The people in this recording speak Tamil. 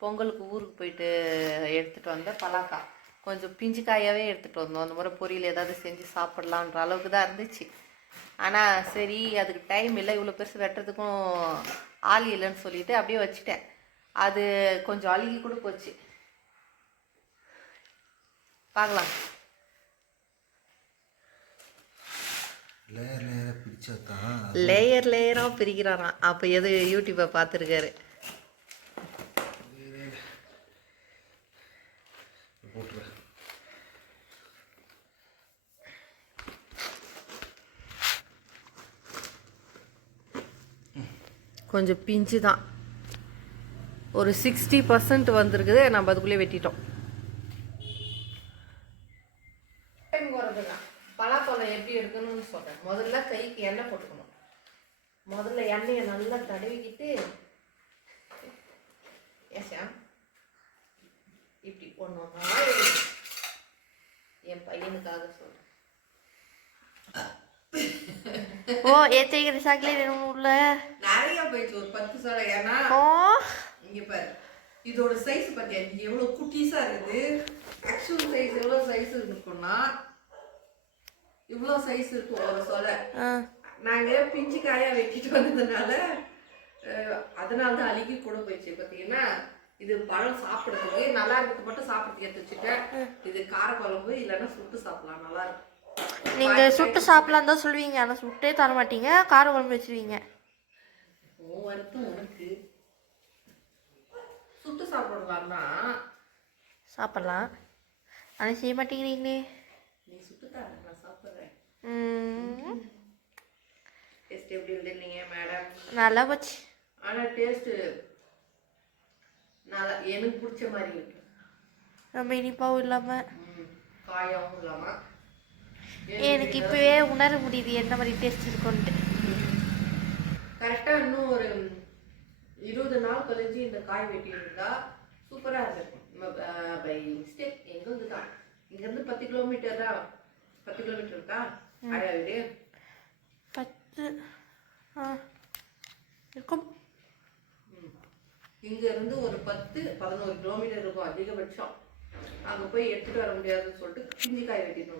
பொங்கலுக்கு ஊருக்கு போயிட்டு எடுத்துகிட்டு வந்த பலாக்காய் கொஞ்சம் பிஞ்சு காயாகவே எடுத்துகிட்டு வந்தோம். அந்த முறை பொரியல் ஏதாவது செஞ்சு சாப்பிட்லான்ற அளவுக்கு தான் இருந்துச்சு. ஆனால் சரி அதுக்கு டைம் இல்லை, இவ்வளோ பெருசு வெட்டுறதுக்கும் ஆள் இல்லைன்னு சொல்லிட்டு அப்படியே வச்சுட்டேன். அது கொஞ்சம் அழுகி கூட போச்சு. பார்க்கலாம். லேயர் லேயராக பிரிக்கிறாராம். அப்போ எது யூடியூப்பை பார்த்துருக்காரு. கொஞ்சம் பிஞ்சு தான், ஒரு 60% வந்திருக்குது. நம்ம அதுக்குள்ளே வெட்டிட்டோம். பலாப்பழம் எப்படி எடுக்கணும்னு சொல்கிறேன். முதல்ல கைக்கு எண்ணெய் போட்டுக்கணும். முதல்ல எண்ணெயை நல்லா தடவிக்கிட்டு ஏசா இப்படி ஒன்றா என் பையனுக்காக சொல்கிறேன். ஓ ஏற்றிக்கிற சாக்லேட் உள்ள நிறைய போயிடுச்சு, ஒரு 10 சோடா. ஏன்னா இங்கே பாரு, இதோட சைஸ் பார்த்தியா எவ்வளோ குட்டீஸாக இருக்குது. ஆக்சுவல் சைஸ் எவ்வளோ சைஸ் இருக்குன்னா இவ்வளோ சைஸ் இருக்கும் ஒரு சோலை. நாங்கள் பிஞ்சு காயாக வெட்டிட்டு வந்ததுனால அதனால தான் அழுகி கூட போயிடுச்சு. பார்த்தீங்கன்னா இது பழம் சாப்பிட்றதுக்கு நல்லா இருக்கிறது மட்டும் சாப்பிட்றதுக்கு எடுத்து வச்சுட்டேன். இது காரக்குழம்பு இல்லைன்னா சுட்டு சாப்பிடலாம், நல்லா இருக்கும். நீங்கள் சுட்டு சாப்பிடலாம் தான் சொல்லுவீங்க, ஆனால் சுட்டே தர மாட்டீங்க, கார குழம்பு வச்சுருவீங்க. வருத்தம் உனக்கு. சுட்டு சாப்பிடலாம்னா சாப்பிடலாம், ஆனால் செய்ய மாட்டேங்கிறீங்களே. நீ சுட்டு தர, நான் சாப்பிட்றேன். டேஸ்ட் எப்படி இருந்தீங்க மேடம்? நல்லா போச்சு. ஆனால் டேஸ்ட்டு நல்லா எனக்கு பிடிச்ச மாதிரி இருக்கு. ரொம்ப இனிப்பாகவும் இல்லாமல் காயாகவும் இல்லாமல் எனக்கு இப்போவே உணர முடியுது என்ன மாதிரி டேஸ்ட் இருக்குன்ட்டு. கரெக்டாக இன்னும் ஒரு 20 நாள் கழிஞ்சு இந்த காய் வெட்டி இருந்தா சூப்பராக இருக்கும். பை மிஸ்டேக் எங்களுக்கு தான் இங்கேருந்து 10 கிலோமீட்டர் தான், 10 கிலோமீட்டர் இருக்கா ஆயா வீடு? 10 இருக்கும். இங்கேருந்து ஒரு 10-11 கிலோமீட்டர் இருக்கும் அதிகபட்சம். அங்கே போய் எடுத்துகிட்டு வர முடியாதுன்னு சொல்லிட்டு பிஞ்சு காய் வெட்டிட்டு